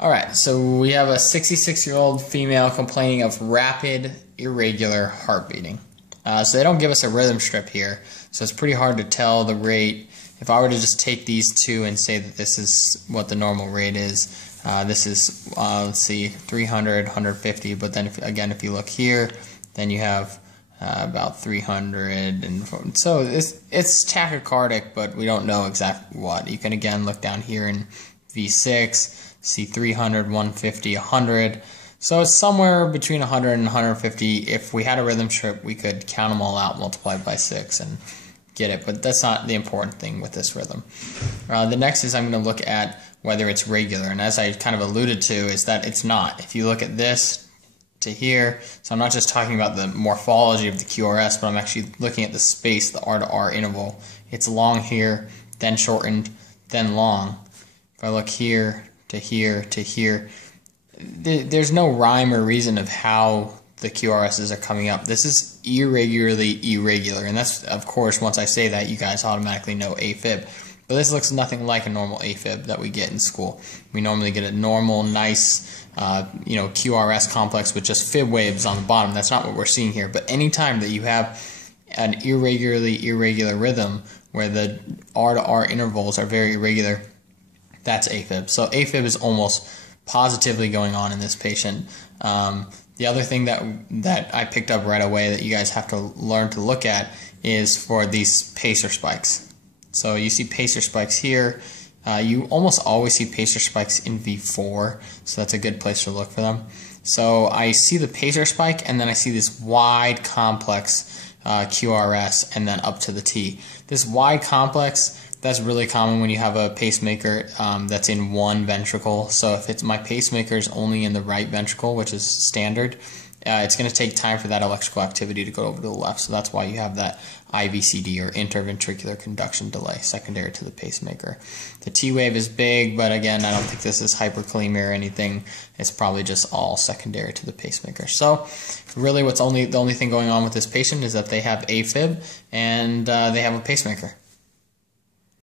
Alright, so we have a 66-year-old female complaining of rapid, irregular heart beating. So they don't give us a rhythm strip here, so it's pretty hard to tell the rate. If I were to just take these two and say that this is what the normal rate is, this is, let's see, 300, 150, but then if you look here, then you have about 300, and so it's tachycardic, but we don't know exactly what. You can again look down here in V6, see 300, 150, 100. So it's somewhere between 100 and 150. If we had a rhythm strip, we could count them all out, multiply by 6, and get it. But that's not the important thing with this rhythm. The next is I'm going to look at whether it's regular. And as I kind of alluded to, is that it's not. If you look at this to here, so I'm not just talking about the morphology of the QRS, but I'm actually looking at the space, the R to R interval. It's long here, then shortened, then long. If I look here to here to here, there's no rhyme or reason of how the QRSs are coming up. This is irregularly irregular, and that's, of course, once I say that, you guys automatically know AFib. But this looks nothing like a normal AFib that we get in school. We normally get a normal, nice, QRS complex with just fib waves on the bottom. That's not what we're seeing here. But anytime that you have an irregularly irregular rhythm where the R to R intervals are very irregular, that's AFib. So AFib is almost positively going on in this patient. The other thing that I picked up right away that you guys have to learn to look at is for these pacer spikes. So you see pacer spikes here. You almost always see pacer spikes in V4, so that's a good place to look for them. So I see the pacer spike, and then I see this wide complex QRS, and then up to the T. This wide complex, that's really common when you have a pacemaker that's in one ventricle. So if my pacemaker is only in the right ventricle, which is standard, it's going to take time for that electrical activity to go over to the left. So that's why you have that IVCD, or interventricular conduction delay, secondary to the pacemaker. The T wave is big, but again, I don't think this is hyperkalemia or anything. It's probably just all secondary to the pacemaker. So really the only thing going on with this patient is that they have AFib and they have a pacemaker.